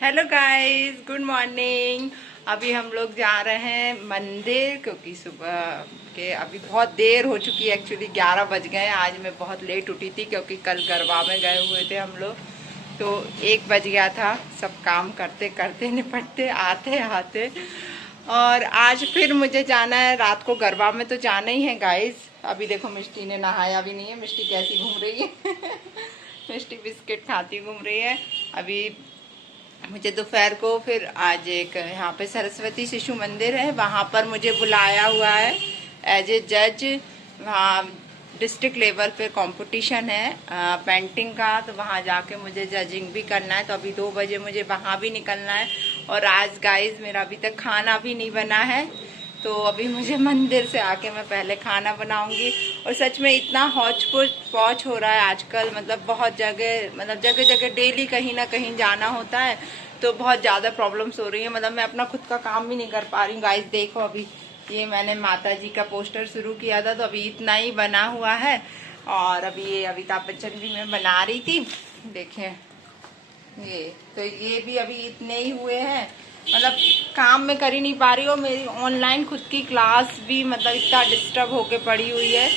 Hello guys, good morning. अभी हम लोग जा रहे हैं मंदिर क्योंकि सुबह के अभी बहुत देर हो चुकी है। एक्चुअली 11 बज गए। आज मैं बहुत लेट उठी थी क्योंकि कल गरबा में गए हुए थे हम लोग, तो 1 बज गया था सब काम करते करते निपटते आते आते। और आज फिर मुझे जाना है रात को गरबा में, तो जाना ही है गाइस। अभी देखो मिष्टी ने नहाया भी नहीं है। मिष्टी कैसी घूम रही है मिष्टी बिस्किट खाती घूम रही है। अभी मुझे दोपहर को फिर आज एक यहाँ पे सरस्वती शिशु मंदिर है, वहाँ पर मुझे बुलाया हुआ है एज ए जज। वहाँ डिस्ट्रिक्ट लेवल पे कंपटीशन है पेंटिंग का, तो वहाँ जाके मुझे जजिंग भी करना है। तो अभी 2 बजे मुझे वहाँ भी निकलना है। और आज गाइस मेरा अभी तक खाना भी नहीं बना है, तो अभी मुझे मंदिर से आके मैं पहले खाना बनाऊंगी। और सच में इतना हौच पौच हो रहा है आजकल, मतलब बहुत जगह, मतलब जगह जगह डेली कहीं ना कहीं जाना होता है, तो बहुत ज़्यादा प्रॉब्लम्स हो रही है। मतलब मैं अपना खुद का काम भी नहीं कर पा रही हूँ गाइस। देखो अभी ये मैंने माता जी का पोस्टर शुरू किया था, तो अभी इतना ही बना हुआ है। और अभी ये अमिताभ बच्चन भी मैं बना रही थी, देखें ये, तो ये भी अभी इतने ही हुए हैं। मतलब काम में कर ही नहीं पा रही हूँ। मेरी ऑनलाइन खुद की क्लास भी मतलब इतना डिस्टर्ब होके पड़ी हुई है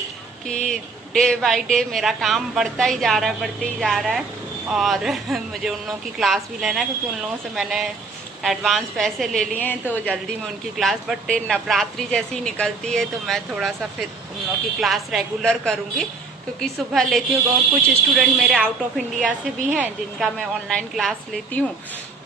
कि डे बाय डे मेरा काम बढ़ता ही जा रहा है, बढ़ते ही जा रहा है। और मुझे उन लोगों की क्लास भी लेना है क्योंकि उन लोगों से मैंने एडवांस पैसे ले लिए हैं, तो जल्दी में उनकी क्लास, बट नवरात्रि जैसी ही निकलती है तो मैं थोड़ा सा फिर उन लोगों की क्लास रेगुलर करूँगी, क्योंकि सुबह लेती हूँ। और कुछ स्टूडेंट मेरे आउट ऑफ इंडिया से भी हैं जिनका मैं ऑनलाइन क्लास लेती हूँ,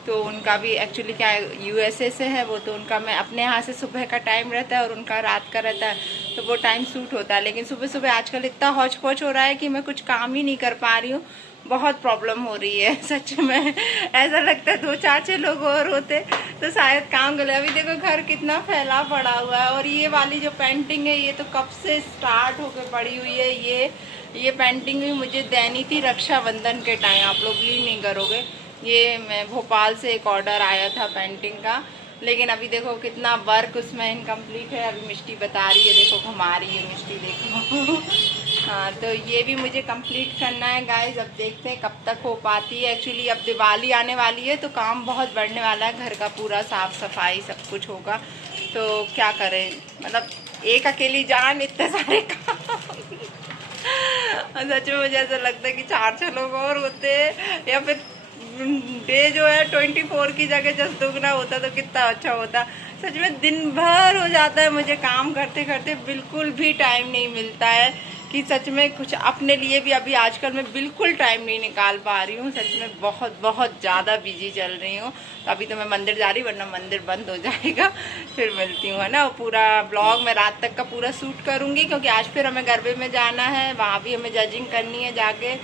तो उनका भी एक्चुअली क्या है यूएसए से है वो, तो उनका मैं अपने यहाँ से सुबह का टाइम रहता है और उनका रात का रहता है, तो वो टाइम सूट होता है। लेकिन सुबह सुबह आजकल इतना हौच पौच हो रहा है कि मैं कुछ काम ही नहीं कर पा रही हूँ। बहुत प्रॉब्लम हो रही है सच में। ऐसा लगता है 2-4-6 लोग और होते तो शायद काम कर ले। अभी देखो घर कितना फैला पड़ा हुआ है। और ये वाली जो पेंटिंग है ये तो कब से स्टार्ट होकर पड़ी हुई है। ये पेंटिंग भी मुझे देनी थी रक्षाबंधन के टाइम, आप लोग बिलीव नहीं करोगे। ये मैं भोपाल से एक ऑर्डर आया था पेंटिंग का, लेकिन अभी देखो कितना वर्क उसमें इनकम्प्लीट है। अभी मिष्टी बता रही है, देखो घुमा रही है मिष्टी, देखो हाँ, तो ये भी मुझे कंप्लीट करना है गाइज। अब देखते हैं कब तक हो पाती है। एक्चुअली अब दिवाली आने वाली है तो काम बहुत बढ़ने वाला है, घर का पूरा साफ सफाई सब कुछ होगा, तो क्या करें, मतलब एक अकेली जान इतने सारे काम सच में मुझे ऐसा लगता है कि 4-6 लोग और होते, या फिर डे जो है 24 की जगह 10 दुगना होता तो कितना अच्छा होता। सच में दिन भर हो जाता है मुझे काम करते करते, बिल्कुल भी टाइम नहीं मिलता है कि सच में कुछ अपने लिए भी। अभी आजकल मैं बिल्कुल टाइम नहीं निकाल पा रही हूँ, सच में बहुत बहुत ज़्यादा बिजी चल रही हूँ। तो अभी तो मैं मंदिर जा रही हूँ, वरना मंदिर बंद हो जाएगा। फिर मिलती हूँ, है ना। पूरा ब्लॉग मैं रात तक का पूरा शूट करूँगी क्योंकि आज फिर हमें गरबे में जाना है, वहाँ भी हमें जजिंग करनी है जाके।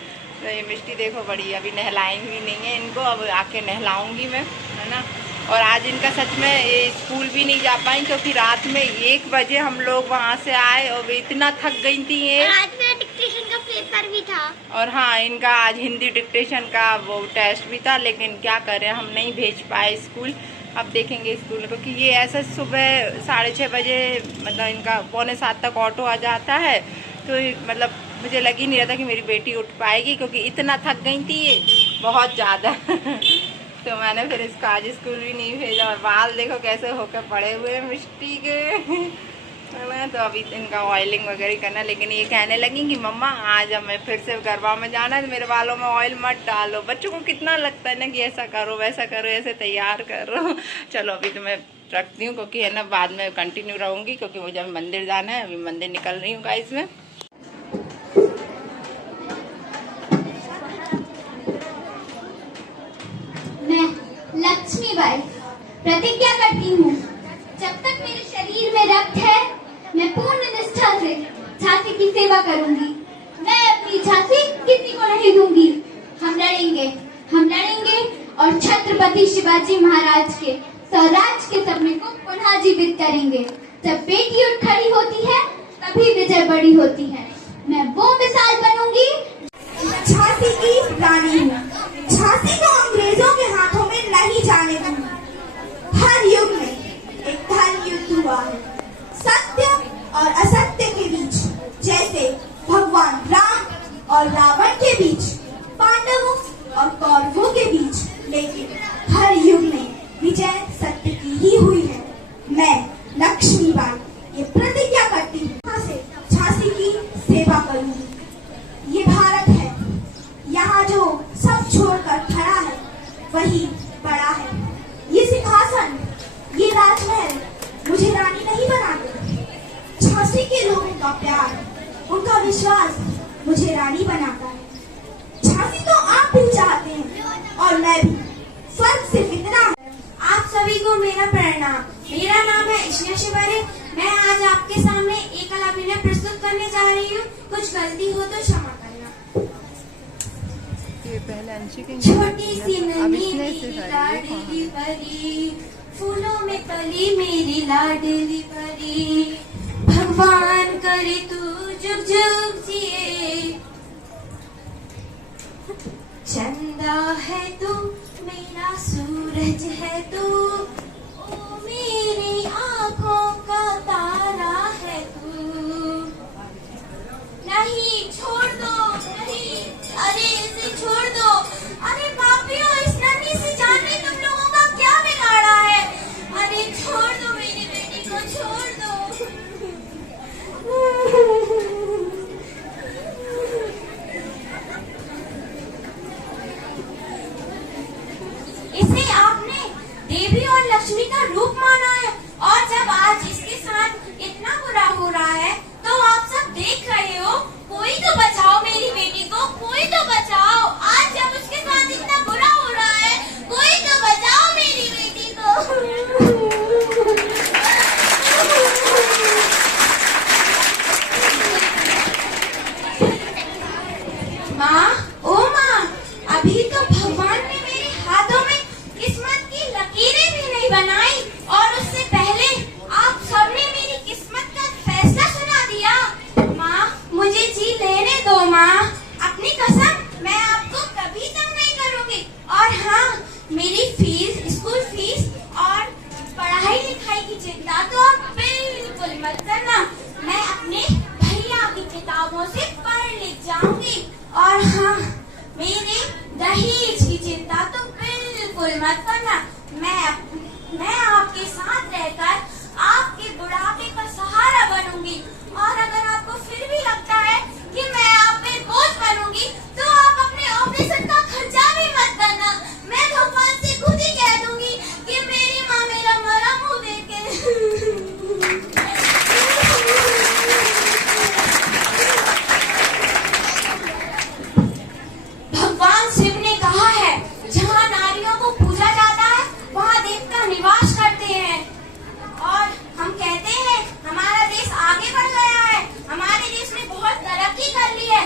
तो ये मिष्टी देखो बड़ी, अभी नहलाई हुई नहीं है इनको, अब आके नहलाऊंगी मैं, है ना। और आज इनका सच में ये स्कूल भी नहीं जा पाई क्योंकि रात में 1 बजे हम लोग वहाँ से आए और वे इतना थक गई थी। ये आज मेरा डिक्टेशन का पेपर भी था। और हाँ, इनका आज हिंदी डिक्टेशन का वो टेस्ट भी था, लेकिन क्या करें हम नहीं भेज पाए स्कूल। अब देखेंगे स्कूल, क्योंकि ये ऐसा सुबह 6:30 बजे, मतलब इनका 6:45 तक ऑटो आ जाता है, तो मतलब मुझे लग ही नहीं रहा था कि मेरी बेटी उठ पाएगी क्योंकि इतना थक गई थी ये बहुत ज़्यादा तो मैंने फिर इसको आज स्कूल भी नहीं भेजा। और बाल देखो कैसे होकर पड़े हुए मिष्टी के है ना। तो अभी इनका ऑयलिंग वगैरह करना, लेकिन ये कहने लगी कि मम्मा आज हमें फिर से गरबा में जाना है तो मेरे बालों में ऑयल मत डालो। बच्चों को कितना लगता है ना कि ऐसा करो वैसा करो, ऐसे तैयार करो। चलो अभी तो मैं रखती हूँ क्योंकि है ना बाद में कंटिन्यू रहूँगी, क्योंकि मुझे अभी मंदिर जाना है। अभी मंदिर निकल रही हूँ गाइस में। मैं लक्ष्मीबाई प्रतिज्ञा करती हूँ, जब तक मेरे शरीर में रक्त है मैं पूर्ण निष्ठा से झांसी की सेवा करूंगी। मैं अपनी झांसी किसी को नहीं दूंगी। हम लड़ेंगे और छत्रपति शिवाजी महाराज के स्वराज के सपने को पुनः जीवित करेंगे। जब बेटी उठ खड़ी होती है तभी विजय बड़ी होती है। मैं वो मिसाल बनूंगी। झांसी की रानी हूँ, झांसी को अंग्रेजों के हाथों में नहीं जाने दूंगी। हर युग में एक धर्म युद्ध हुआ है, सत्य और असत्य के बीच, जैसे भगवान राम और रावण के बीच, पांडवों और कौरवों के बीच। लेकिन हर वही बड़ा है। ये सिंहासन, ये राजमहल मुझे रानी नहीं बनाते। झांसी के लोगों का प्यार, उनका विश्वास मुझे रानी बनाता है। झांसी तो आप भी चाहते हैं और मैं भी, फर्क सिर्फ इतना है। आप सभी को मेरा प्रणाम। मेरा नाम है इश्निया शिवारे। मैं आज आपके सामने एक कला अभिनय प्रस्तुत करने जा रही हूँ। कुछ गलती हो तो क्षमा करना। ये पहले अंशी की छोटी सी अब नन्ही इसने मेरी सिखाई लाडली परी, फूलों में पली मेरी लाडली परी, भगवान करे तू जुग जुग जिए। चंदा है तू, मेरा सूरज है तू, ओ मेरी आंखों का तारा है तू। नहीं छोड़ दो, नहीं, अरे इसे छोड़ दो। अरे पापियों, इस नन्ही सी जान में तुम लोगों का क्या बिगाड़ा है? अरे छोड़ दो मेरी बेटी को, छोड़ दो। इसे आपने देवी और लक्ष्मी का रूप माना है, और जब आज इसके साथ इतना बुरा हो रहा है तो आप सब देख रहे हो। कोई तो बचाओ मेरी बेटी को, कोई तो बचाओ। आज जब उसके साथ इतना बुरा हो रहा है, कोई तो बचाओ मेरी बेटी को। माँ, ओ माँ, अभी तो भगवान ने मेरे हाथों में किस्मत की लकीरें भी नहीं बनाई, और उससे पहले आप सबने मेरी किस्मत का फैसला सुना दिया। माँ, मुझे जी लेने दो माँ। अपनी कसम, मैं आपको कभी तंग नहीं करूँगी। और हाँ, मेरी फीस, स्कूल फीस और पढ़ाई लिखाई की चिंता तो आप बिल्कुल मत करना। मैं अपने भैया की किताबों से पढ़ लिख जाऊंगी। और हाँ, मेरे दहेज की चिंता तो बिल्कुल मत करना। मैं आपके साथ रहकर आपके बुढ़ापे का सहारा बनूंगी। और अगर आपको फिर भी लगता है कि मैं आप पे बोझ बनूंगी, तो आप अपने ऑपरेशन का खर्चा भी मत करना। मैं भगवान से खुद ही कह दूंगी कि मेरी माँ मेरा मरा मुंह देखे। भगवान शिव ने कहा है, जहाँ नारियों को पूजा जाता है वहाँ देवता निवास करते हैं। और हम कहते हैं हमारा देश आगे बढ़ गया है, हमारे देश ने बहुत तरक्की कर ली है।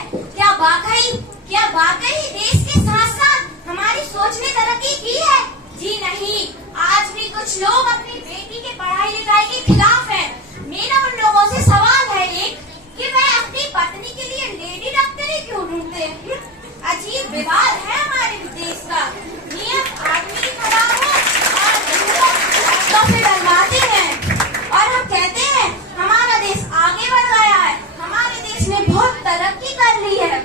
क्या वाकई देश के साथ साथ हमारी सोच ने तरक्की की है? जी नहीं, आज भी कुछ लोग अपनी बेटी के पढ़ाई लिखाई के खिलाफ हैं। मेरा उन लोगों से सवाल है एक, कि वह अपनी पत्नी के लिए लेडी डॉक्टर ही क्यों ढूंढते हैं? अजीब विवाद है हमारे देश का। नियम आदमी खड़ा हो और औरतों से डरवाते हैं। और हम कहते हैं हमारा देश आगे बढ़ गया है, हमारे देश ने बहुत तरक्की कर ली है।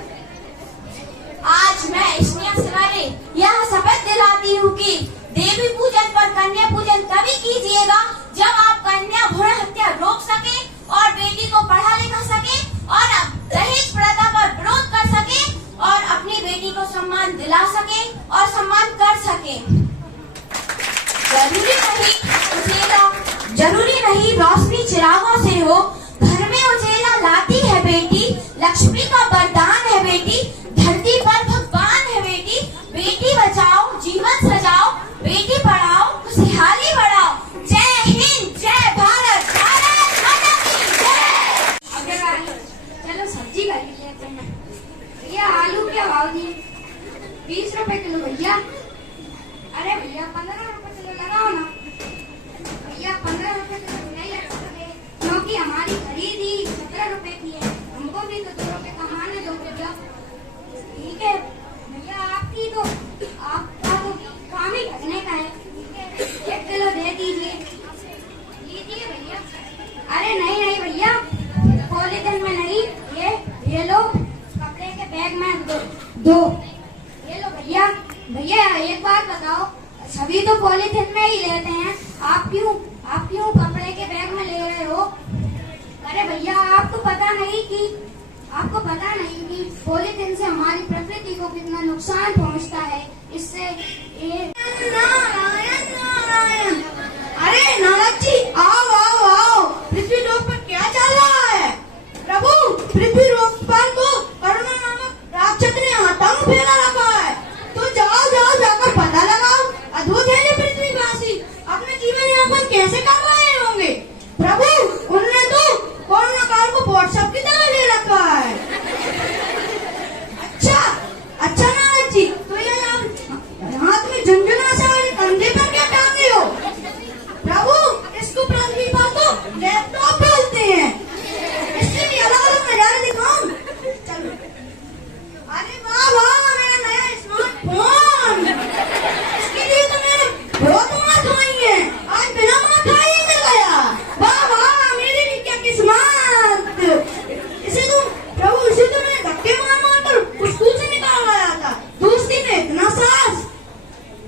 आज मैं इश्निया शिवारे यह शपथ दिलाती हूँ कि देवी पूजन पर कन्या पूजन तभी कीजिएगा जब आप कन्या भ्रूण हत्या रोक सके और बेटी को पढ़ा लिखा सके और दहेज प्रथा पर विरोध कर सके और अपनी बेटी को सम्मान दिला सके और सम्मान कर सके। जरूरी नहीं रोशनी चिरागों से हो, घर में उजेला लाती है बेटी, लक्ष्मी का वरदान है बेटी, धरती पर भगवान है बेटी। बेटी बचाओ, जीवन सजाओ, बेटी पढ़ाओ, खुशहाली बढ़ाओ। जय हिंद, जय भारत, भारत माता की जय। चलो सब्जी खरीद लेते हैं। भैया आलू क्या भाव दिए? 20 रुपए किलो भैया। अरे भैया 15 रुपए किलो लगाओ ना। भैया 15 रुपए किलो नहीं लगा सकते, क्योंकि हमारी खरीद ही 17 रुपए की है। हमको भी तो 2 रुपए कमाने दो भैया। ठीक है भैया, आपकी तो आपका तो काम ही ढकने का है। 1 किलो दे दीजिए। लीजिए भैया। अरे नहीं भैया, पॉलीथिन में नहीं, ये लो कपड़े के बैग में दो। ये लो भैया। भैया एक बात बताओ, सभी तो पॉलीथिन में ही लेते हैं, आप क्यों कपड़े के बैग में ले रहे हो? अरे भैया, आपको पता नहीं कि पॉलीथिन से हमारी प्रकृति को कितना नुकसान पहुंचता है। इससे ये बहुत मार खाई है, आज बिना मार खाई ही मिल गया। वाह वाह, मेरी भी क्या किस्मत। इसे तो मैंने धक्के मार मार कर स्कूल से निकाल लाया था। दोस्ती में इतना साहस।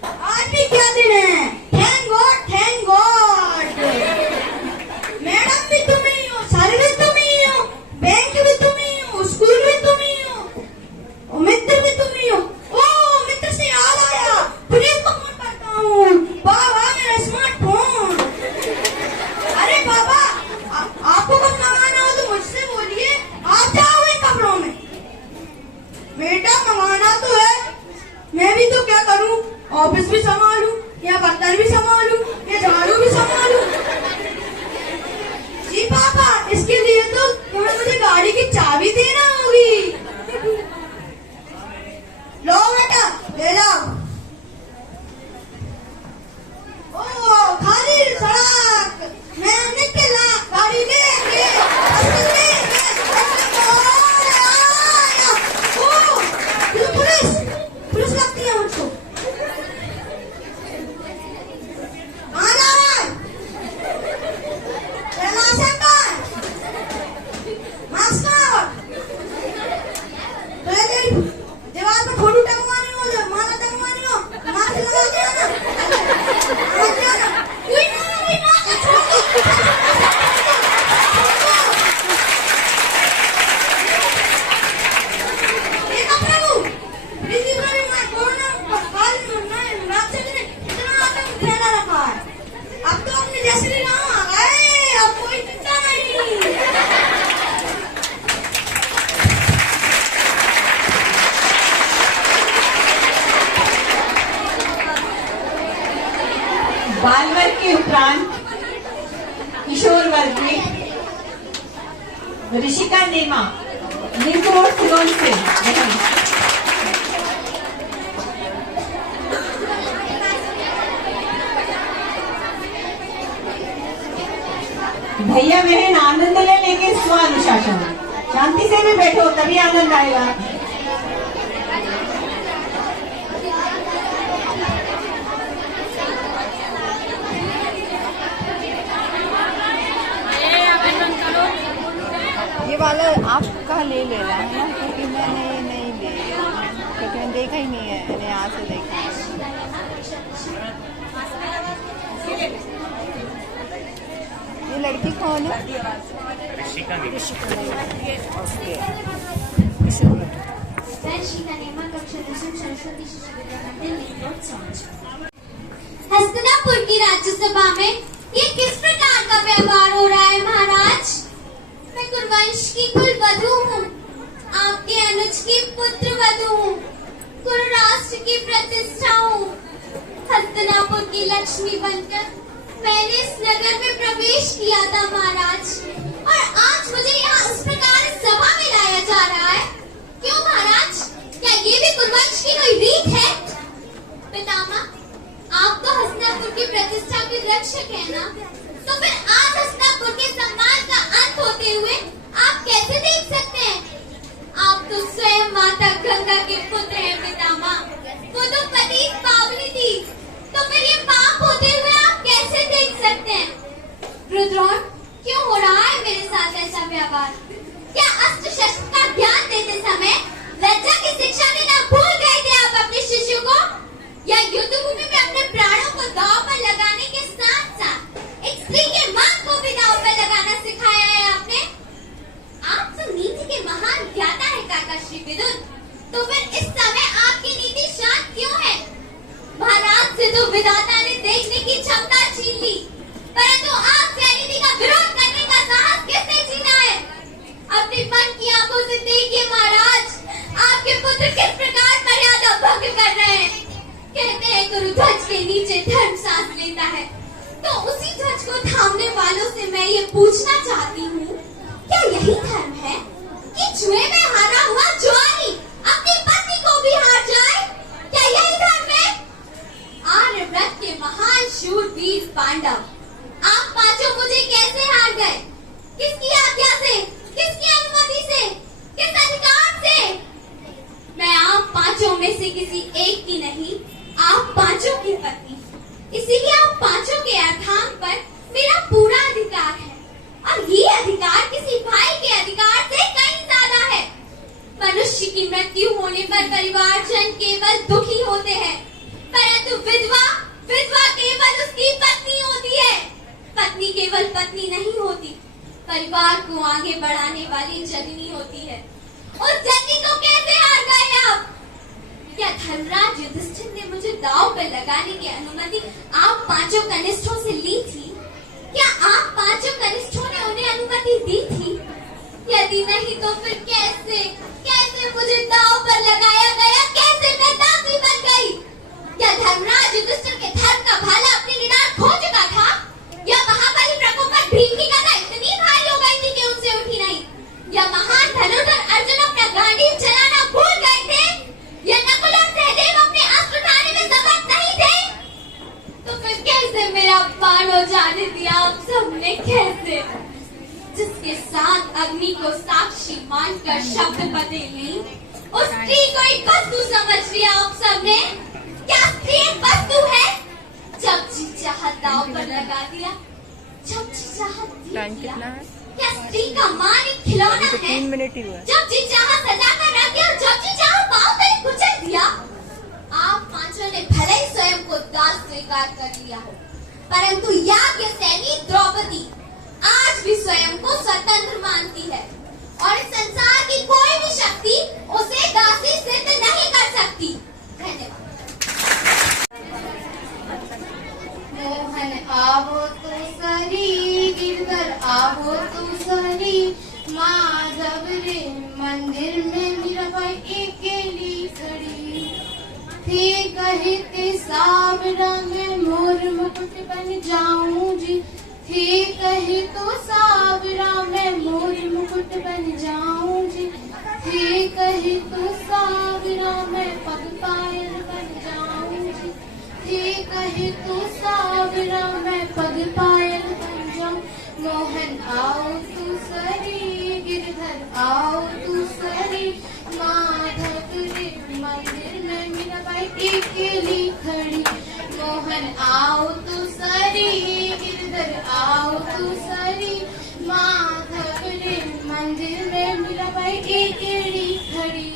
आज भी क्या दिन है। Thank God, thank God. Madam भी तुम ही हो, सर भी तुम ही हो, बैंक भी तुम ही हो, स्कूल भी तुम ही हो, और मित्र भी तुम ही हो। ओ मित्र से याद आया, पुलिस को फोन करता हूँ। वाह वाह, मेरा स्मार्टफोन। अरे बाबा, आपको कुछ मंगाना हो तो मुझसे बोलिए, आप जाओ इन कपड़ों में। बेटा मंगाना तो है, मैं भी तो क्या करूँ, ऑफिस भी संभालूं, या बर्तन भी संभालूं, या झाड़ू भी संभालूं। जी पापा, इसके लिए तो तुम्हें मुझे गाड़ी की चाबी देना होगी। लो बेटा, ले जाओ। ओ खाली सड़क, मैं निकला, गाड़ी लेके, पुलिस लगती है मुझको। दीवार पर फोटो टंगवानी हो, माला टंगवानी हो, मास्क लगा के आना। कोई ना, ये कपड़ा बिजली वाली मार कोरोना रास्ते में इतना आतंक फैला रखा है। अब तो अपने जैसे ही राम आ गए, अब कोई चिंता नहीं। बाल वर्ग के उपरांत किशोर वर्ग में ऋषिका नेमा लिंक रोड सिलोन से भैया बहन आनंद ले, लेकिन स्व अनुशासन। शांति से भी बैठो, तभी आनंद आएगा। ये वाला आपका ले लेना है ना, क्योंकि मैंने नहीं ले, क्योंकि मैंने देखा ही नहीं है, मैंने यहाँ से देखा है। ये लड़की कौन है? ऋषिका। ओके। हस्तिनापुर की राज्यसभा में ये किस प्रकार का व्यवहार हो रहा है महाराज? मैं कुरुवंश की कुलवधू हूँ, आपके अनुज की पुत्र वधू हूँ, कुरु राष्ट्र की प्रतिष्ठा हूँ। हस्तिनापुर की लक्ष्मी बनकर मैंने इस नगर में प्रवेश किया था महाराज, और आज मुझे यहाँ इस प्रकार सभा में लाया जा रहा है। क्यों महाराज, क्या ये भी कुरुवंश की कोई रीत है? पितामह, आप तो हस्तिनापुर की प्रतिष्ठा के रक्षक है ना, तो फिर आज हस्तिनापुर के सम्मान का अंत होते हुए आप कैसे देख सकते हैं? आप तो स्वयं माता गंगा के पुत्र हैं पितामह, वो तो पतित पावनी थी, तो फिर ये पाप होते हुए आप कैसे देख सकते हैं? रुद्रोण, क्यों हो रहा है मेरे साथ ऐसा व्यवहार? क्या अस्त्र शस्त्र का ज्ञान देते समय लज्जा की शिक्षा देना भूल गए थे आप अपने शिष्यों को? या युद्ध भूमि में अपने प्राणों को दांव पर लगाने के साथ साथ एक स्त्री के मन को भी दांव पर लगाना सिखाया है आपने? आप तो नीति के महान ज्ञाता है काका श्री विदुर, तो फिर इस समय आपकी नीति शांत क्यों है? महाराज से तो विधाता ने देखने की क्षमता छीन ली, परंतु आपसे नीति का विरोध करने का साहस किसने छीना है? अपने मन की आंखों से देखिए महाराज, आपके पुत्र किस प्रकार मर्यादा भंग कर रहे हैं। कहते हैं गुरु ध्वज के नीचे धर्म सांस लेता है, तो उसी ध्वज को थामने वालों से मैं ये पूछना चाहती हूँ, क्या यही धर्म है कि जुए में हारा हुआ जुआरी अपने पति को भी हार जाए? क्या यही धर्म है? आर्यव्रत के महान शूरवीर पांडव, आप पांचों मुझे कैसे हार गए? किसकी आज्ञा से, किसकी अनुमति से, किस अधिकार से? मैं आप पांचों में से किसी एक की नहीं, आप पांचों की पत्नी, इसीलिए आप पांचों के अर्धांग पर मेरा पूरा अधिकार है, और ये अधिकार किसी भाई के अधिकार से कहीं ज्यादा है। मनुष्य की मृत्यु होने पर परिवारजन केवल दुखी होते हैं, परंतु विधवा केवल उसकी पत्नी होती है। पत्नी केवल पत्नी नहीं होती, परिवार को आगे बढ़ाने वाली जननी होती है। उस जननी को कैसे हार गए आप? क्या धर्मराज युधिष्ठिर ने मुझे दांव पर लगाने की अनुमति आप पांचों कनिष्ठों से ली थी? क्या आप पांचों कनिष्ठों ने उन्हें अनुमति दी थी? यदि नहीं तो फिर कैसे मुझे दांव पर लगाया गया? कैसे मैं दासी बन गई? क्या धर्मराज युधिष्ठिर के धर्म का भाला अपनी निराश खो चुका था? या महाबली प्रकोप पर भीम की गदा इतनी भारी हो गई थी कि उनसे उठी नहीं? या महान धनुर्धर अर्जुन अपना गांडीव चलाना भूल गए थे? या नकुल और सहदेव अपने अस्त्र उठाने में समर्थ नहीं थे? तो फिर कैसे मेरा अपमान हो जाने दिया आप सबने? कैसे? जिसके साथ अग्नि को साक्षी मानकर शब्द बदली, उस स्त्री को एक वस्तु समझ लिया आप सबने। क्या स्त्री एक वस्तु है? जब जी चाहत दांव पर लगा दिया, जब जी चाहत टाइम दिया। कितना है? क्या स्त्री का मान एक खिलौना तो है? 3 मिनट ही हुआ। जब जी चाहत सजा कर रख दिया, जब जी चाहत पांव तले कुचल दिया। आप पांचों ने भले ही स्वयं को दास स्वीकार कर लिया हो, परंतु याज्ञसेनी द्रौपदी आज भी स्वयं को स्वतंत्र मानती है, और इस संसार की कोई भी शक्ति उसे दासी सिद्ध नहीं कर सकती। धन्यवाद। मोहन आवो तो सरी, गिरधर आवो तो सरी, माधव रे मंदिर में मीराबाई अकेली खड़ी थी। कहते सावरा में मोर मुकुट बन जाऊं जी, थी कही तो सावरा में मोर मुकुट बन जाऊं जी, थी कही तो सावरा में पग पायल बन जाऊं जी, थी कही तो सावरा में पग पायल बन जाऊं। मोहन आओ तू सरी, गिरधर आओ तू सरी, माधव रे मंदिर में मीराबाई अकेली खड़ी। मोहन आओ तू सरी, गिरधर आओ तू सरी, माधव रे मंदिर में मीराबाई अकेली खड़ी।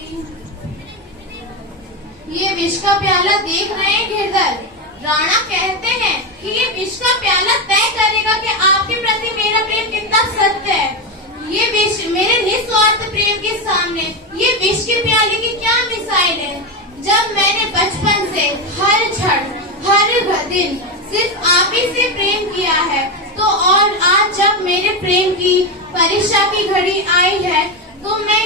ये विष का प्याला देख रहे हैं गिरधर? राणा कहते हैं कि ये विष का प्याला तय करेगा कि आपके प्रति मेरा प्रेम कितना सत्य है। ये विष मेरे निस्वार्थ प्रेम के सामने ये विष के प्याले की क्या मिसाइल है? जब मैंने बचपन से हर क्षण हर दिन सिर्फ आप ही से प्रेम किया है, तो और आज जब मेरे प्रेम की परीक्षा की घड़ी आई है, तो मैं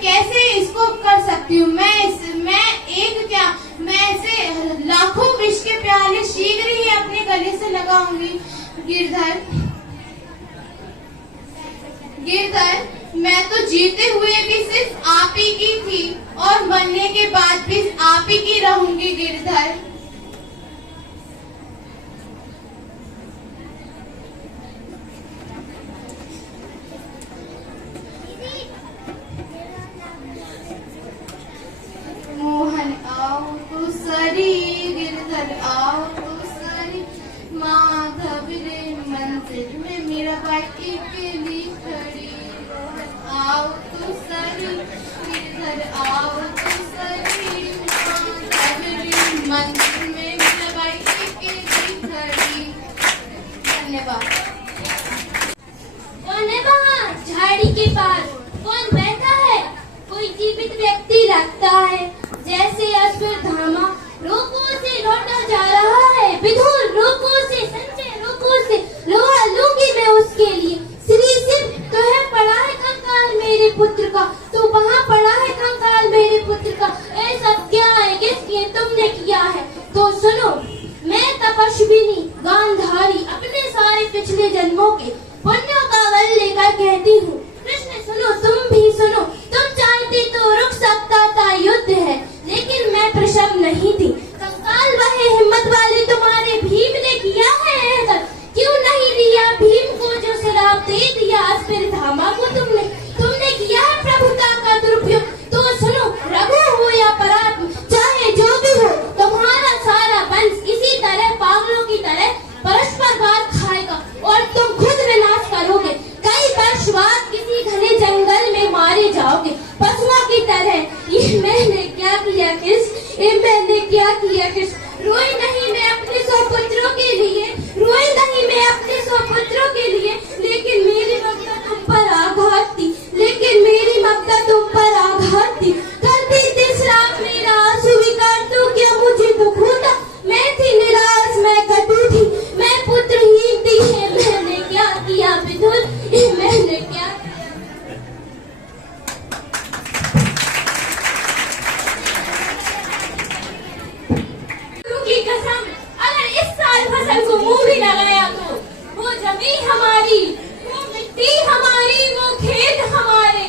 कैसे इसको कर सकती हूँ? मैं ऐसे लाखों विष के प्याले शीघ्र ही अपने गले से लगाऊंगी। गिरधर, मैं तो जीते हुए भी सिर्फ आप ही की थी, और मरने के बाद भी आप ही की रहूंगी गिरधर। मोहन आओ तू सरी, गिरधर आओ तू सरी, माधव रे मंदिर में मीराबाई अकेली खड़ी। मोहन आओ तू सरी, गिरधर आओ तू सरी, माधव रे मंदिर में मीराबाई अकेली खड़ी। धन्यवाद। कौन है वहाँ झाड़ी के पास? कौन बैठा है? कोई जीवित व्यक्ति लगता है, जैसे अश्वत्थामा रोकों से लौटा जा रहा है। विधुर रोकों से, संजय रोकों से लोहा लूंगी मैं उसके लिए। श्री शिव तो है पड़ा है कंकाल मेरे पुत्र का, तो वहाँ पड़ा है कंकाल मेरे पुत्र का। ऐसा क्या है किसके तुमने किया है? तो सुनो, मैं तपस्विनी गांधारी अपने सारे पिछले जन्मों के पुण्यों का बल लेकर कहती हूँ। कृष्ण सुनो, तुम भी सुनो। तुम चाहती तो रुक सकता था युद्ध है, लेकिन मैं प्रसन्न नहीं थी। कंकाल वह हिम्मत वाले तुम्हारे भीम ने किया है, क्यों नहीं लिया भीम को जो शराब दे दिया अश्वत्थामा को तुमने किया है प्रभुता का दुरुपयोग। तो सुनो, रघु हो या परात्म, चाहे जो भी हो, तुम्हारा सारा वंश इसी कसम, अगर इस साल फसल को मुंह भी लगाया तो वो जमीन हमारी, वो मिट्टी हमारी, वो खेत हमारे,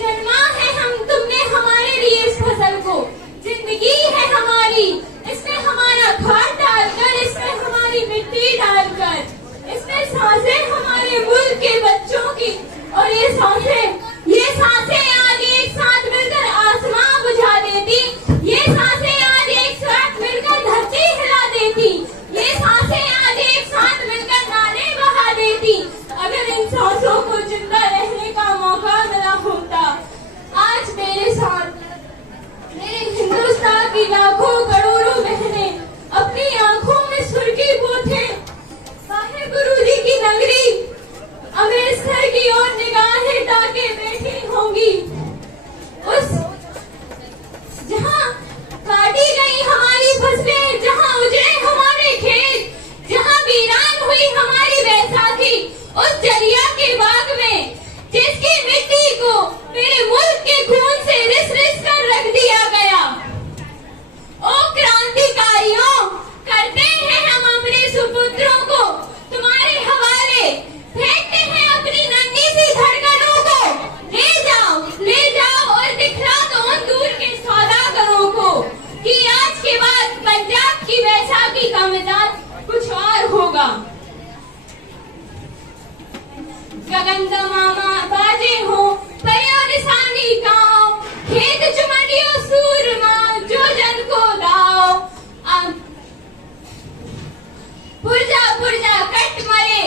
जन्मा है हम तुमने हमारे लिए इस फसल को, जिंदगी है हमारी, इसमें हमारा खाद डालकर, इसमें हमारी मिट्टी डालकर, इसमें सांसें हमारे मुल्क के बच्चों की, और ये सांसें आज एक साथ मिलकर आसमां बुझा देती, ये सांसें आज एक साथ मिलकर धरती हिला देती, ये सांसें आज एक साथ मिलकर नाले बहा देती। अगर इन सांसों को जिंदा रहने का मौका मिला होता, आज मेरे साथ मेरे हिंदुस्तान की लाखों करोड़ों बहनें अपनी आंखों में सुर्खी पोते वाहे गुरु जी की नगरी अमृतसर की ओर निगाहें ताके बैठी होंगी, उस जहां काटी गई हमारी फसलें, जहां उजड़े हमारे खेत, जहां वीरान हुई हमारी बैसाखी, उस जरिया के बाग में जिसकी मिट्टी को मेरे मुल्क के खून से रिस रिस कर रख दिया गया। ओ क्रांतिकारियों, करते हैं हम अपने सुपुत्रों को तुम्हारे हवाले, फेंकते हैं अपनी नन्ही सी धड़कनों को, ले जाओ और दिखला दो उन दूर के सौदागरों को कि आज के बाद पंजाब की बैसाखी का मिजाज कुछ और होगा। गगन मामा बाजे हो पयो निशानी गाओ, खेत चुमनियो सूरमा जो जन को दाओ, पुरजा पुरजा कट मरे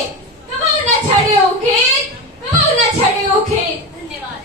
कबो न छड़ियो खेत, कबो न छड़ियो खेत। धन्यवाद।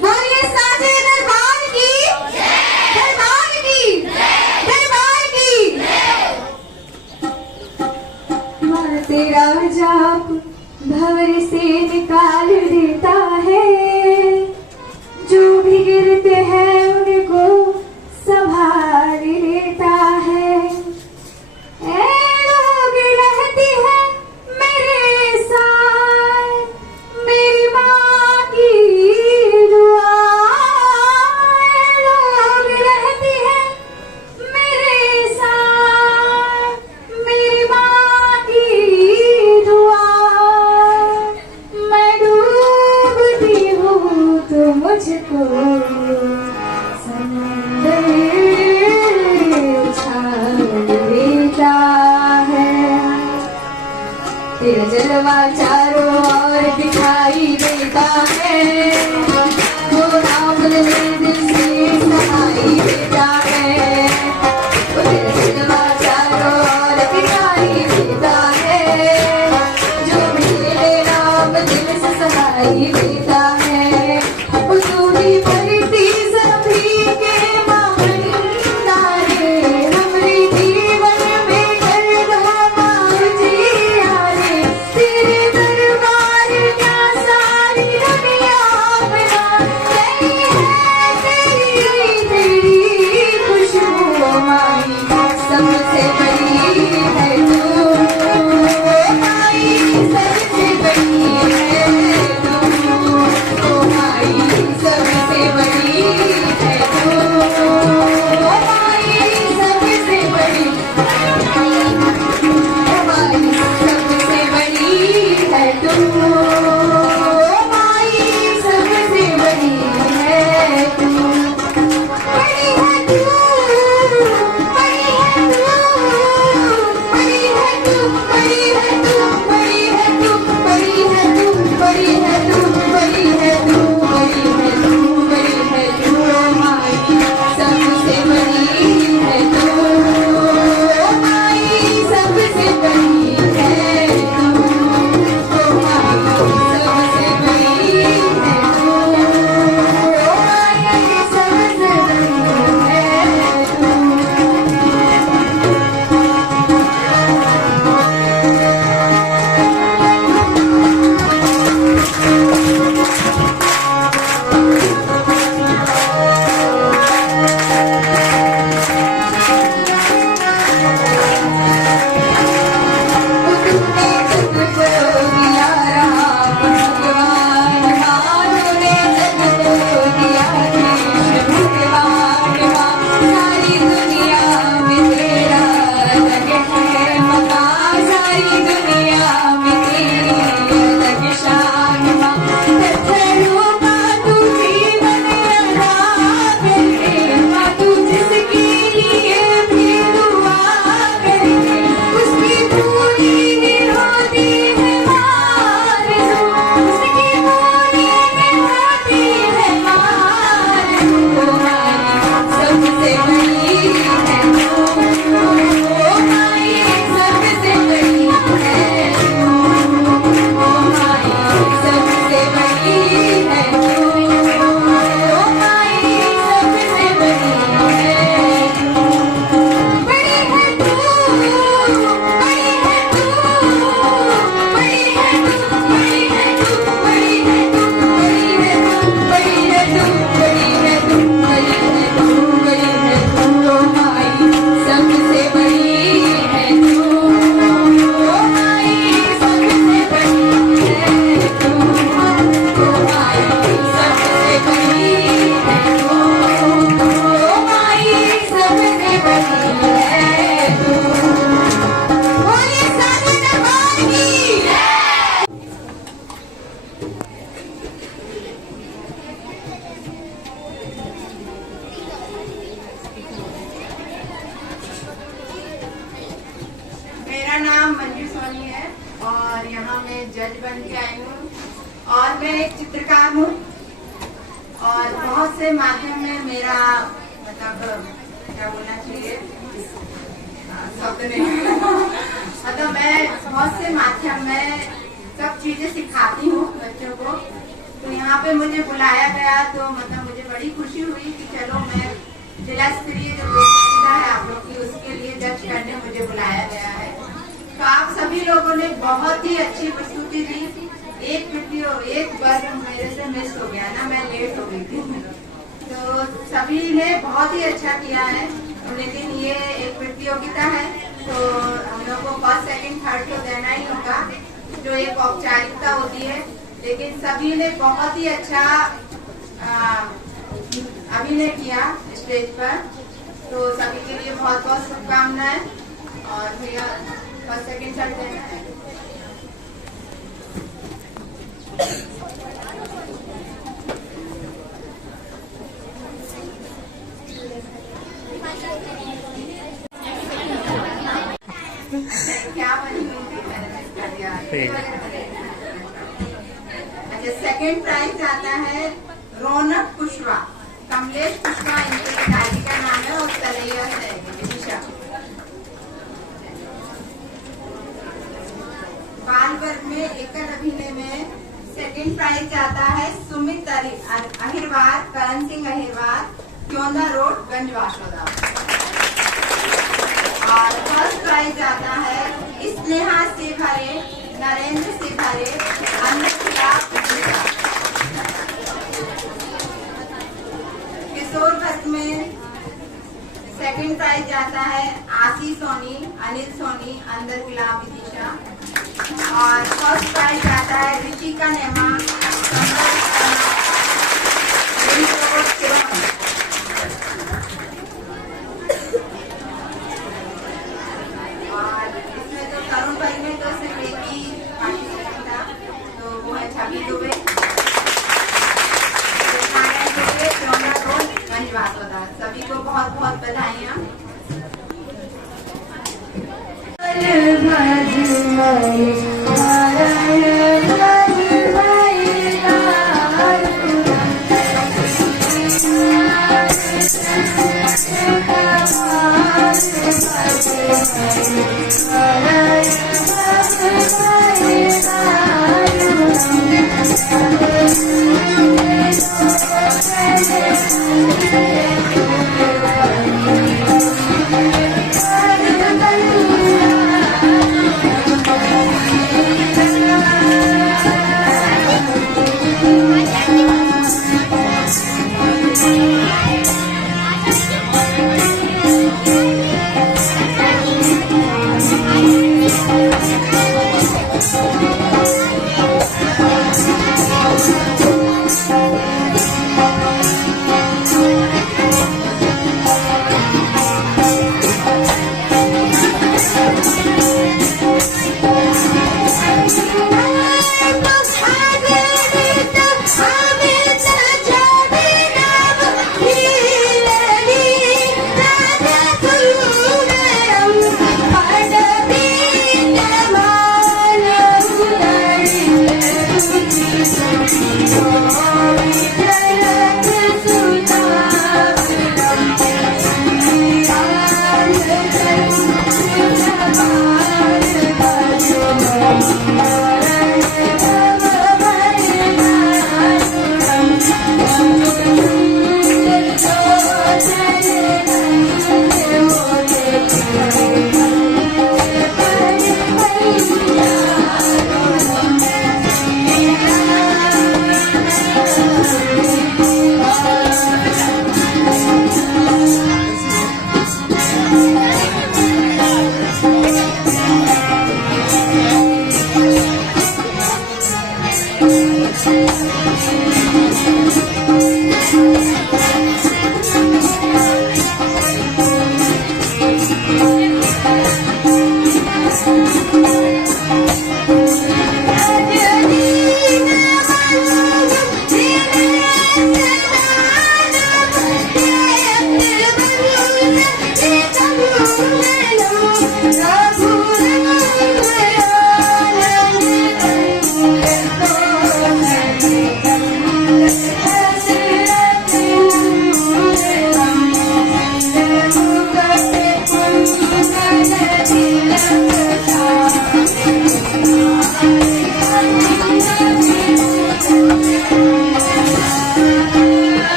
बोलिए साचे दरबार की, दरबार की, दरबार की। माँ तेरा जाप भंवर से निकाल देता है, जो भी गिरते हैं उनको संभाल लेता है। ऐ लोग रहती है मेरे साथ, मेरी माँ की दुआ। ऐ लोग रहती है मेरे साथ, मेरी माँ की दुआ। मैं डूबती हूँ तो मुझको समंदर उछाल लेता है। तेरा जलवा चारों ओर दिखाई देता है, वो नाम ले दिल से सहाई देता है। वो तेरा जलवा चारों ओर दिखाई देता है, जो भी ले नाम दिल से सहाई देता है। वो तू ही मेरा नाम मंजू सोनी है और यहाँ मैं जज बन के आई हूँ और मैं एक चित्रकार हूँ और बहुत से माध्यम में मेरा मतलब क्या बोलना चाहिए शब्द नहीं मतलब मैं बहुत से माध्यम में सब चीजें सिखाती हूँ बच्चों को। तो यहाँ पे मुझे बुलाया गया तो मतलब मुझे बड़ी खुशी हुई कि चलो मैं जिला स्तरीय जो प्रतियोगिता है आप लोग की उसके लिए जज करने मुझे बुलाया गया है। तो आप सभी लोगों ने बहुत ही अच्छी प्रस्तुति दी। एक वर्ग मेरे से मिस हो गया ना, मैं लेट हो गई थी। तो सभी ने बहुत ही अच्छा किया है, लेकिन ये एक प्रतियोगिता है तो हम लोग को फर्स्ट सेकंड थर्ड तो देना ही होगा, जो एक औपचारिकता होती है। लेकिन सभी ने बहुत ही अच्छा अभिनय किया स्टेज पर, तो सभी के लिए बहुत बहुत शुभकामनाएं। और भैया फर्स्ट सेकंड थर्ड देना है। क्या बनी हुई थी? अच्छा, सेकंड प्राइज आता है रौनक कुशवाहा, कमलेश कुशवाहा इनके दादी का नाम है और तलैया है विदिशा। बाल वर्ग में एकल अभिनय में सेकंड प्राइज आता है सुमित अहिरवार, करण सिंह अहिरवार, क्योंदा रोड, गंज वासोदा। और फर्स्ट प्राइज आता है स्नेहा से भरे, नरेंद्र से भरे, किशोर वर्ग में सेकंड प्राइज आता है आशीष सोनी, अनिल सोनी, अंदर किला विदिशा। और फर्स्ट प्राइज आता है ऋषिका नेमा, और इसमें तो तरुण भाई में तो सिर्फ एक ही पार्टिसिपेंट था, तो वो है छवि दुबे, सभी को बहुत बहुत बधाइयाँ।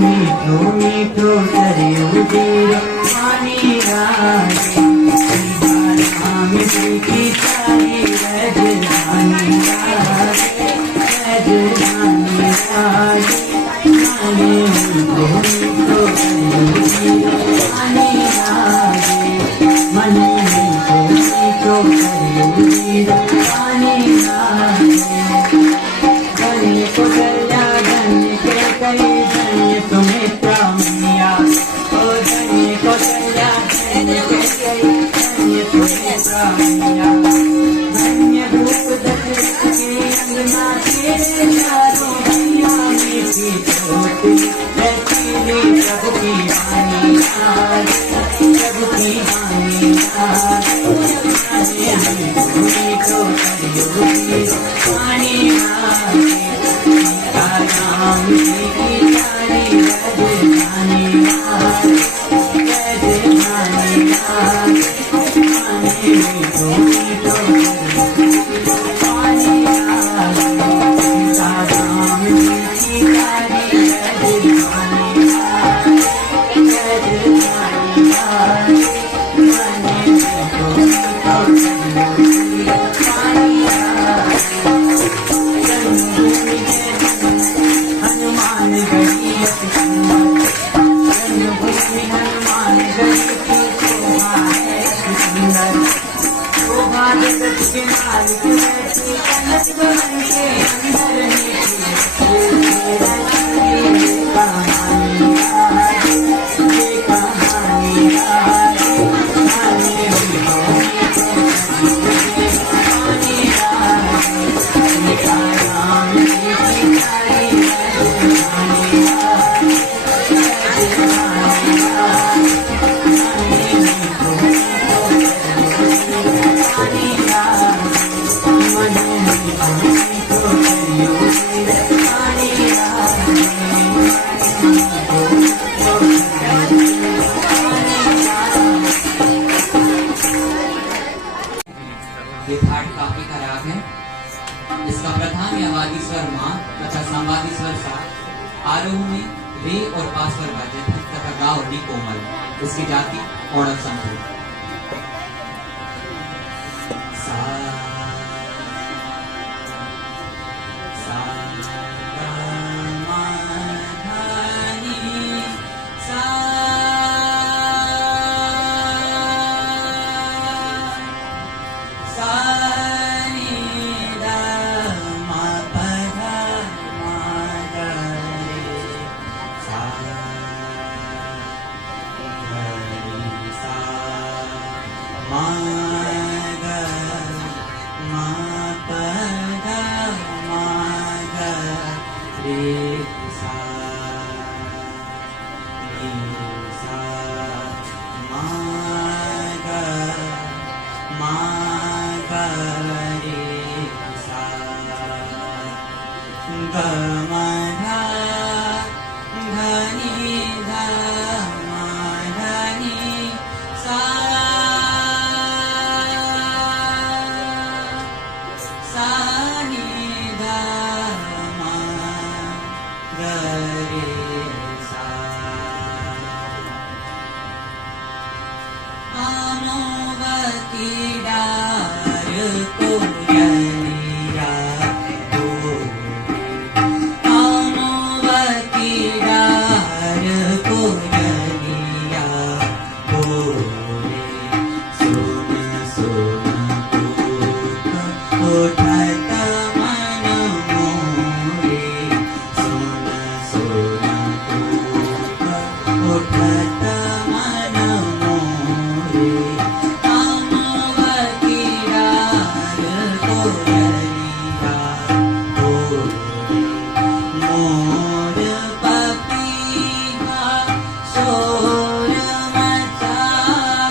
मीठो मीठो सरयू जीरो पानी राजे नाम की सारी रजरानी राजे रजरानी राजे माने मीठो मीठो सरयू जीरो पानी राजे मने मीठो मीठो सरयू जीरो पानी राजे धन्य कुशल्या धन्य के कई धन्य सुमित्रा मैया ओ धन्य कुशल्या धन्य के कई धन्य सुमित्रा मैया धन्य रूप दशरथ के अंगना के चारों मैया मीठी छोटी रसीली प्रभु की वाणी आज प्रभु की वाणी आज मीठो सरयू जीरो पानी आज राम की प्यारी रजरानी रजरानी माने मीठो मीठो पानी राम की प्यारी रजरानी रजरानी माने मीठो मीठो पानी हनुमान गढ़ी जन्मभूमि हनुमान गढ़ी की शोभा है सुंदर शोभा जगत के मालिक बैठी कनक भवन के अंदर कहानी ये पाठ काफी खराब है। इसका प्रथम या वादी स्वर मां तथा संवादी स्वर सा, आरोह में रे और पा स्वर वाजित है तथा गा और डी कोमल। इसकी जाति औड़क संधि। मोर पपीहा शोर मचाए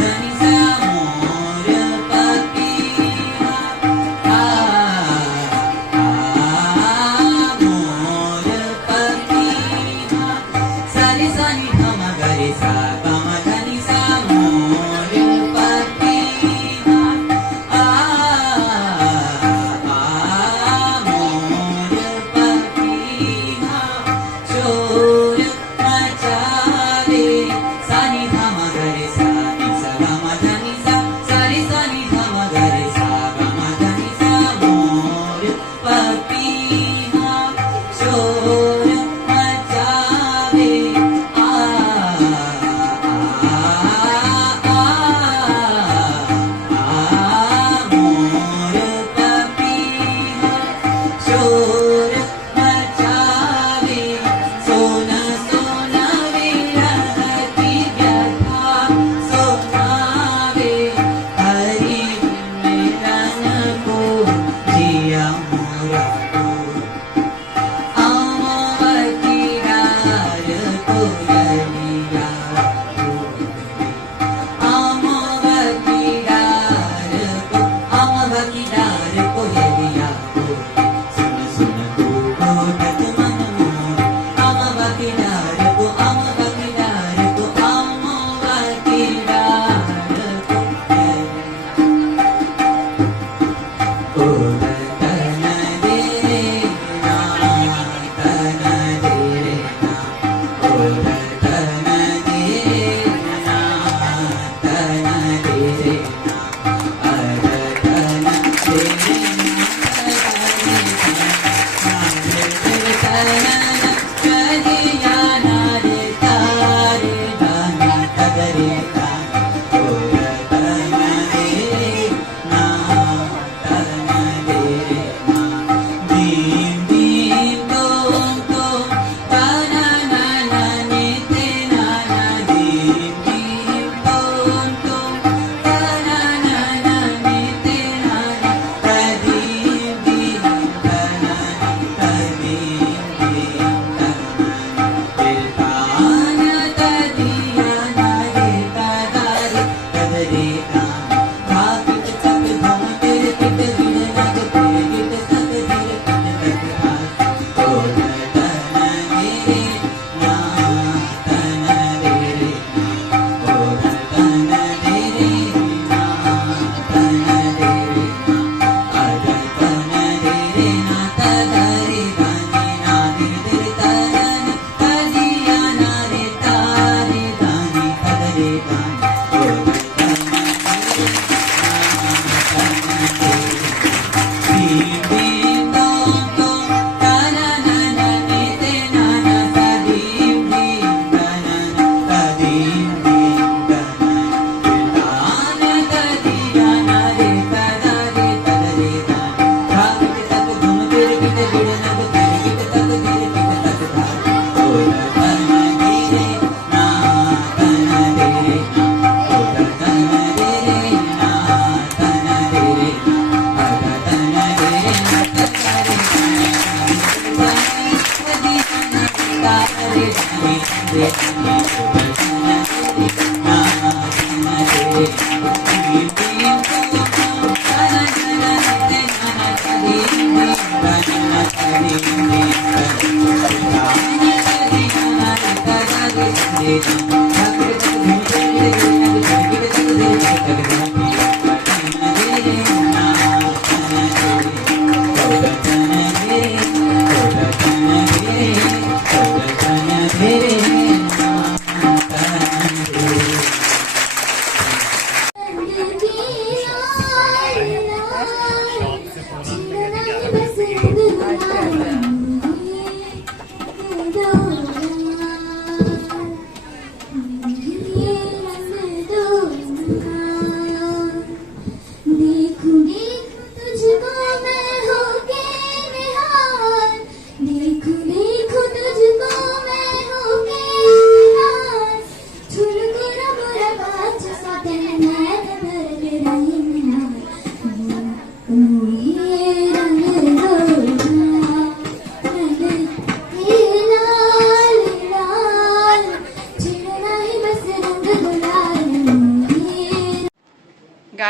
धनी सा मोर पपीहा मोर पपीहा सारे सानी धम गरे सा गम धनी सा मोर पपीहा मोर पपीहा शोर मचावे सानी धम गरे सा गम धनी सा सारे सानी धम गरे सा गम धनी सा मोर पपीहा शोर मचावे मोर पपीहा शोर मचावे सोना सोना विरहती व्यथा सोनावे हरि मिलन को जिया मोरा को अमवती डार कोयलिया अमवती डार कोयलिया सुन सुन को कोटक मन मोर अमवती डार को अमवती डार को अमवती डार को तन दे रे ना तन दे रे ना तन दे ना तन दे रे ना तन दे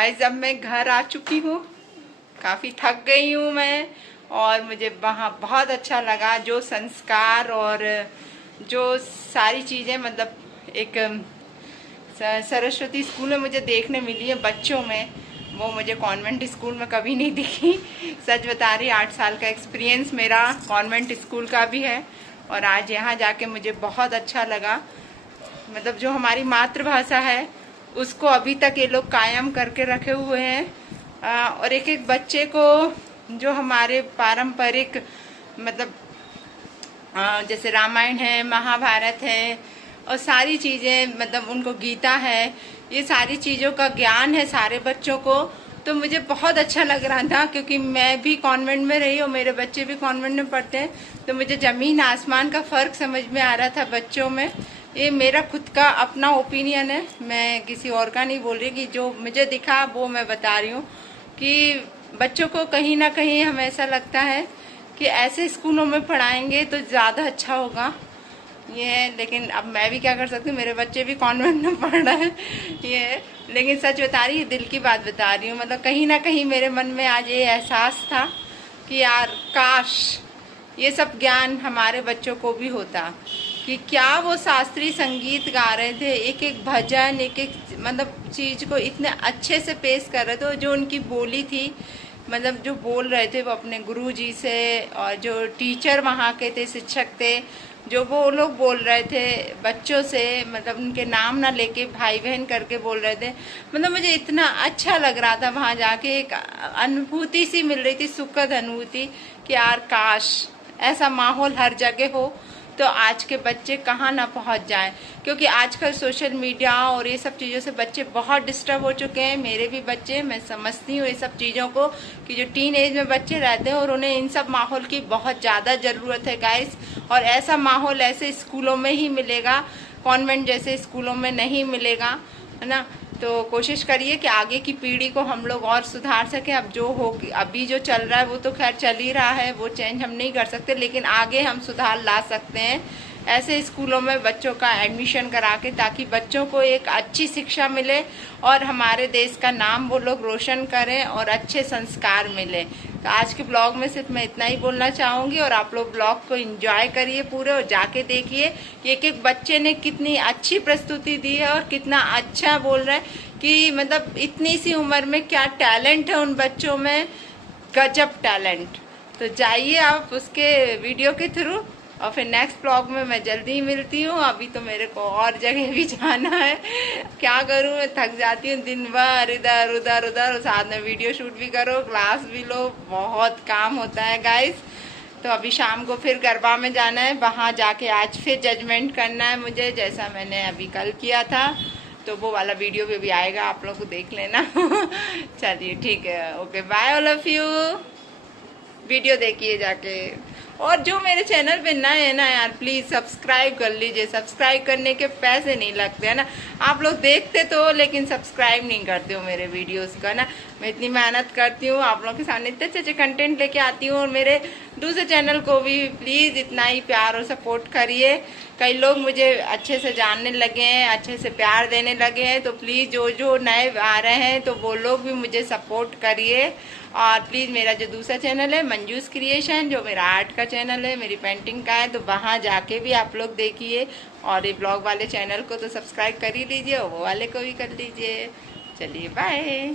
गाइस अब मैं घर आ चुकी हूँ, काफ़ी थक गई हूँ मैं, और मुझे वहाँ बहुत अच्छा लगा। जो संस्कार और जो सारी चीज़ें मतलब एक सरस्वती स्कूल में मुझे देखने मिली है बच्चों में, वो मुझे कॉन्वेंट स्कूल में कभी नहीं दिखी। सच बता रही, 8 साल का एक्सपीरियंस मेरा कॉन्वेंट स्कूल का भी है, और आज यहाँ जाके मुझे बहुत अच्छा लगा। मतलब जो हमारी मातृभाषा है उसको अभी तक ये लोग कायम करके रखे हुए हैं, और एक एक बच्चे को जो हमारे पारंपरिक मतलब जैसे रामायण है, महाभारत है, और सारी चीज़ें मतलब उनको गीता है, ये सारी चीज़ों का ज्ञान है सारे बच्चों को। तो मुझे बहुत अच्छा लग रहा था, क्योंकि मैं भी कॉन्वेंट में रही और मेरे बच्चे भी कॉन्वेंट में पढ़ते हैं, तो मुझे ज़मीन आसमान का फ़र्क समझ में आ रहा था बच्चों में। ये मेरा खुद का अपना ओपिनियन है, मैं किसी और का नहीं बोल रही, कि जो मुझे दिखा वो मैं बता रही हूँ कि बच्चों को कहीं ना कहीं हमें ऐसा लगता है कि ऐसे स्कूलों में पढ़ाएंगे तो ज़्यादा अच्छा होगा ये। लेकिन अब मैं भी क्या कर सकती हूँ, मेरे बच्चे भी कॉन्वेंट में पढ़ रहे हैं ये। लेकिन सच बता रही, दिल की बात बता रही हूँ, मतलब कहीं ना कहीं मेरे मन में आज ये एहसास था कि यार काश ये सब ज्ञान हमारे बच्चों को भी होता, कि क्या वो शास्त्रीय संगीत गा रहे थे, एक एक भजन, एक एक मतलब चीज़ को इतने अच्छे से पेश कर रहे थे। जो उनकी बोली थी, मतलब जो बोल रहे थे वो अपने गुरुजी से, और जो टीचर वहाँ के थे, शिक्षक थे, जो वो लोग बोल रहे थे बच्चों से, मतलब उनके नाम ना लेके भाई बहन करके बोल रहे थे। मतलब मुझे इतना अच्छा लग रहा था वहाँ जाके, एक अनुभूति सी मिल रही थी, सुखद अनुभूति, कि यार काश ऐसा माहौल हर जगह हो तो आज के बच्चे कहाँ ना पहुँच जाएं। क्योंकि आजकल सोशल मीडिया और ये सब चीज़ों से बच्चे बहुत डिस्टर्ब हो चुके हैं। मेरे भी बच्चे, मैं समझती हूँ ये सब चीज़ों को, कि जो टीन एज में बच्चे रहते हैं और उन्हें इन सब माहौल की बहुत ज़्यादा ज़रूरत है गाइस। और ऐसा माहौल ऐसे स्कूलों में ही मिलेगा, कॉन्वेंट जैसे स्कूलों में नहीं मिलेगा, है ना। तो कोशिश करिए कि आगे की पीढ़ी को हम लोग और सुधार सकें। अब जो हो, अभी जो चल रहा है वो तो खैर चल ही रहा है, वो चेंज हम नहीं कर सकते, लेकिन आगे हम सुधार ला सकते हैं ऐसे स्कूलों में बच्चों का एडमिशन करा के, ताकि बच्चों को एक अच्छी शिक्षा मिले और हमारे देश का नाम वो लोग रोशन करें और अच्छे संस्कार मिले। तो आज के ब्लॉग में सिर्फ मैं इतना ही बोलना चाहूँगी, और आप लोग ब्लॉग को एंजॉय करिए पूरे, और जाके देखिए कि एक एक बच्चे ने कितनी अच्छी प्रस्तुति दी है और कितना अच्छा बोल रहा है, कि मतलब इतनी सी उम्र में क्या टैलेंट है उन बच्चों में, गजब टैलेंट। तो जाइए आप उसके वीडियो के थ्रू, और फिर नेक्स्ट ब्लॉग में मैं जल्दी ही मिलती हूँ। अभी तो मेरे को और जगह भी जाना है, क्या करूँ, मैं थक जाती हूँ दिन भर इधर उधर उधर, साथ में वीडियो शूट भी करो, क्लास भी लो, बहुत काम होता है गाइस। तो अभी शाम को फिर गरबा में जाना है, वहाँ जाके आज फिर जजमेंट करना है मुझे, जैसा मैंने अभी कल किया था। तो वो वाला वीडियो भी आएगा, आप लोग को देख लेना। चलिए ठीक है, okay bye all of you. Video देखिए जाके, और जो मेरे चैनल पे नए है ना यार, प्लीज सब्सक्राइब कर लीजिए। सब्सक्राइब करने के पैसे नहीं लगते है ना, आप लोग देखते तो लेकिन सब्सक्राइब नहीं करते हो मेरे वीडियोस का ना। मैं इतनी मेहनत करती हूँ, आप लोगों के सामने इतने अच्छे अच्छे कंटेंट लेके आती हूँ, और मेरे दूसरे चैनल को भी प्लीज इतना ही प्यार और सपोर्ट करिए। कई लोग मुझे अच्छे से जानने लगे हैं, अच्छे से प्यार देने लगे हैं, तो प्लीज़ जो जो नए आ रहे हैं तो वो लोग भी मुझे सपोर्ट करिए। और प्लीज़ मेरा जो दूसरा चैनल है मंजूस क्रिएशन, जो मेरा आर्ट का चैनल है, मेरी पेंटिंग का है, तो वहाँ जाके भी आप लोग देखिए। और ये ब्लॉग वाले चैनल को तो सब्सक्राइब कर ही लीजिए, और वो वाले को भी कर लीजिए। चलिए बाय।